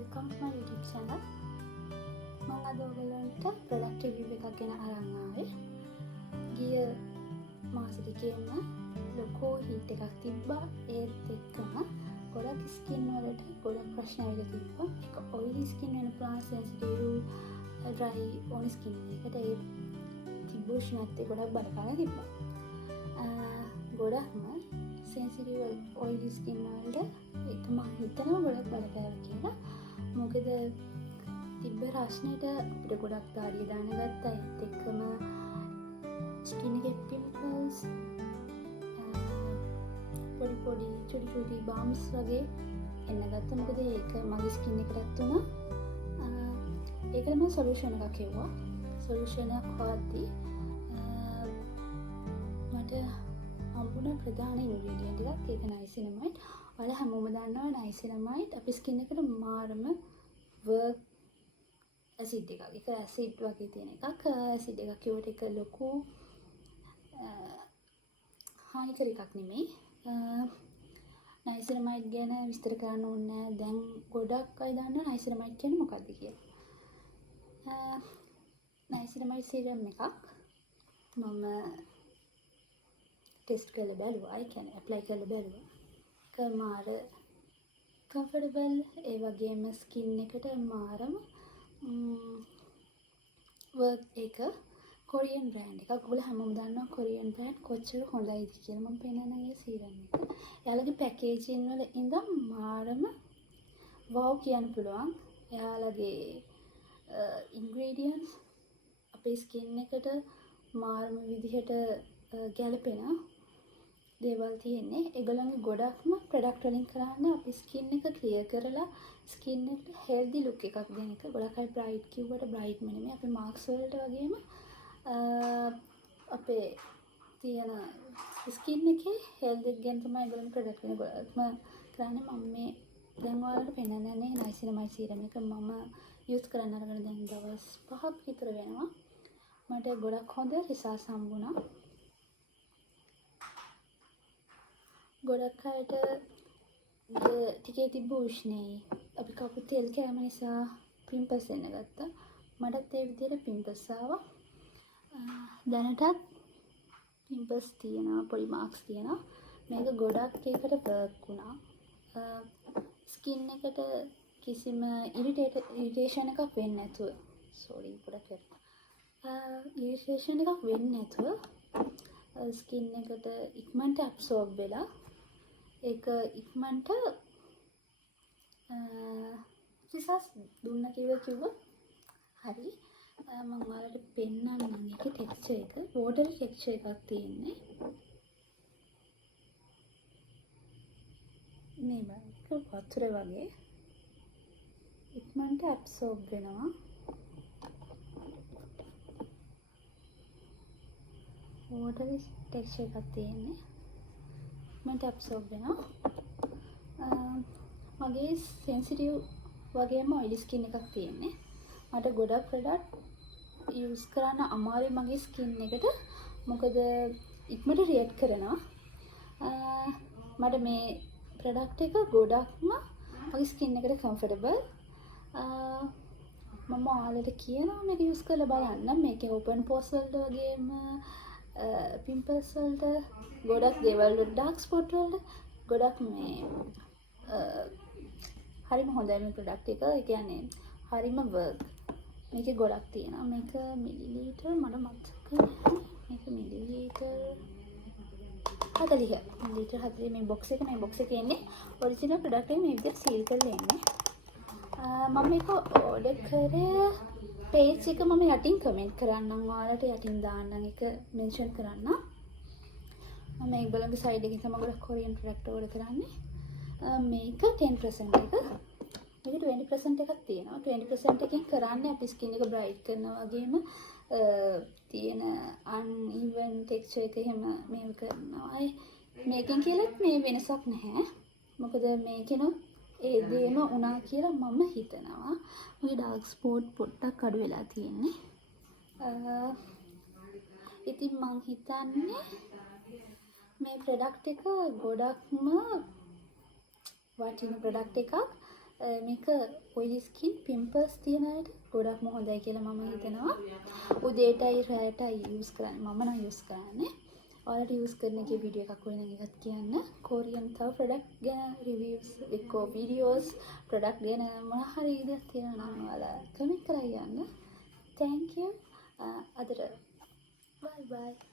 welcome to my YouTube channel. මම අද ඔයගලන්ට product review එකක් ගැන අරන් ආවේ. ගිය මාස දෙකේම ලොකු hit එකක් තිබ්බා. ඒත් එක්කම ගොඩක් skin වලට ගොඩක් ප්‍රශ්න ඇවිල්ලා තිබ්බා. ඒක oily skin වෙන පුළුවන්, sensitive, dry on skin එකට ඒ තිබ්බ උෂ්ණත්වය ගොඩක් බලපාලා තිබ්බා. ගොඩක්ම sensitive oily skin වලට ඒක මම හිතනවා ගොඩක් බලපෑවා කියලා. මොකද තිබ්බ රස්නෙට අපිට ගොඩක් දාඩිය දාන ගත්තා. ඒත් එක්කම skin එකේ pimples, පොඩි චුටි bumps වගේ එන්න ගත්තා. මොකද ඒක මගේ skin එකටත් වුණා. ඒකට මම solution එකක් හෙව්වා. solution එක හොද්දී මට හම්බුණ ප්‍රධාන ඉන්ග්‍රීඩියන්ට් එකක් ඒක niacinamide. ඔයාලා හැමෝම දන්නවා niacinamide අපේ ස්කින් එකට මාරම work acid එකක්. ඒක acid වගේ තියෙන එකක්. acid එකක් කියවට ඒක ලොකු හානිකර එකක් නෙමෙයි. niacinamide ගැන විස්තර කරන්න ඕනේ නැහැ. දැන් ගොඩක් අය දන්නවා niacinamide කියන්නේ මොකක්ද කියලා. niacinamide serum එකක් මම ටෙස්ට් කරලා බැලුවා. ඒ කියන්නේ ඇප්ලයි කරලා බැලුවා. ඒක මාර කම්ෆර්ටබල්, ඒ වගේම ස්කින් එකට මාරම වර්ක් එක. කොරියන් බ්‍රෑන්ඩ් එකක්. ඔයගොල්ලෝ හැමෝම දන්නවා කොරියන් බ්‍රෑන්ඩ් කොච්චර හොඳයිද කියලා. මම පෙන්නනවා ඒ සීරම් එක. එයාලගේ පැකේජින් වල ඉඳන් මාරම වව් කියන්න පුළුවන්. එයාලගේ ඉන්ග්‍රීඩියන්ට්ස් අපේ ස්කින් එකට මාරම විදිහට ගැලපෙන දේවල් තියෙන්නේ. ඒගොල්ලන්ගේ ගොඩක්ම ප්‍රොඩක්ට් වලින් කරන්නේ අපි ස්කින් එක ක්ලියර් කරලා ස්කින් එකට හෙල්දි ලුක් එකක් දෙන එක. ගොඩක් අය බ්‍රයිට් කිව්වට බ්‍රයිට්ම නෙමෙයි. අපේ මාක්ස් වලට වගේම අපේ තියෙන ස්කින් එකේ හෙල්දි එක ගැන තමයි ඒගොල්ලන් ප්‍රොඩක්ට් වෙන ගොඩක්ම කරන්නේ. මම මේ දැන් ඔයාලට පෙන්නන්නේ niacinamide serum එක මම යූස් කරන්න අරගෙන දැන් දවස් 5ක් විතර වෙනවා. මට ගොඩක් හොඳ රිසල්ට්ස් හම්බුණා. ගොඩක් අයට ටිකේ තිබ්බ උෂ්ණේ අපි කපු තෙල් කෑම නිසා පිම්පල්ස් එන්න ගත්තා. මටත් ඒ විදිහට පිම්පල්ස් ආවා. දැනටත් පිම්පල්ස් තියෙනවා, පොඩි මාක්ස් තියෙනවා. මේක ගොඩක් ඒකට වර්ක් වුණා. ස්කින් එකට කිසිම ඉරිටේෂන් එකක් වෙන්නේ නැතුව ඉරිටේෂන් එකක් වෙන්නේ නැතුව ස්කින් එකට ඉක්මනට ඇබ්සෝබ් වෙලා ඒක ඉක්මනට රිසල්ට්ස් දුන්න කිව්වොත් හරි. මම ඔයාලට පෙන්නන්නම් ඒකේ ටෙක්ස්චර් එක. වෝටර් ටෙක්ස්චර් එකක් තියෙන්නේ. මේ බලන්න වතුර වගේ ඉක්මනට ඇබ්සෝබ් වෙනවා. වෝටර් ටෙක්ස්චර් එකක් තියෙන්නේ. මට ඇබ්සෝබ් වෙනවා. මගේ සෙන්සිටිව් වගේම ඔයිලි ස්කින් එකක් තියෙන්නේ. මට ගොඩක් ප්‍රොඩක්ට් යූස් කරන්න අමාරුයි මගේ ස්කින් එකට. මොකද ඉක්මනට රියැක්ට් කරනවා. මට මේ ප්‍රොඩක්ට් එක ගොඩක්ම මගේ ස්කින් එකට කම්ෆර්ටබල්. මම ඔයාලට කියනවා මේක යූස් කරලා බලන්න. මේකේ ඕපන් පෝස් වලට වගේම පිම්පල්ස් වලට ගොඩක් දේවල් වලට ඩාර්ක් ස්පොට් වලට ගොඩක් මේ හරිම හොඳයි මේ ප්‍රොඩක්ට් එක. ඒ කියන්නේ හරිම වර්ක්. මේකේ ගොඩක් තියෙනවා. මේක මිලිලීටර් මට මතක නැහැ. මේක මිලිලීටර් 40. මිලිලීටර් 40 මේ බොක්ස් එක. මේ බොක්ස් එකේ ඉන්නේ ඔරිජිනල් ප්‍රොඩක්ට් එක. මේ විදිහට සීල් කරලා ඉන්නේ. මම මේක ඕඩර් කරේ පේජ් එක මම යටින් කමෙන්ට් කරන්නම්. ඔයාලට යටින් දාන්නම් ඒක මෙන්ෂන් කරන්න. මම ඒගොල්ලන්ගේ සයිඩ් එකකින් තමයි ගොඩක් කොරියන් ප්‍රොඩක්ට් ඕඩර් කරන්නේ. මේක 10% එක. මේක 20% එකක් තියෙනවා. 20% එකෙන් කරන්නේ අපි ස්කින් එක බ්‍රයිට් කරනවා වගේම තියෙන uneven texture එක එහෙම මේව කරනවා. මේකෙන් කියලත් මේ වෙනසක් නැහැ. මොකද මේකෙනොත් ඒ දේම වුණා කියලා මම හිතනවා. මගේ ඩාර්ක් ස්පොට් පොඩ්ඩක් අඩු වෙලා තියෙන්නේ. ඉතින් මං හිතන්නේ මේ ප්‍රොඩක්ට් එක ගොඩක්ම වටින ප්‍රොඩක්ට් එකක්. මේක oily skin pimples තියෙන අයට ගොඩක්ම හොඳයි කියලා මම හිතනවා. උදේටයි රැයටයි use කරන්නේ. මම නම් use කරන්නේ. ඔයාලට use කරන එකේ වීඩියෝ එකක් වෙන එකක් කියන්න. කොරියන් තව product ගැන reviews එක්කෝ videos product ගැන මොන හරි ඉඩක් තියෙනවා නම් ඔයාලා comment කරලා යන්න. Thank you. අදට bye bye.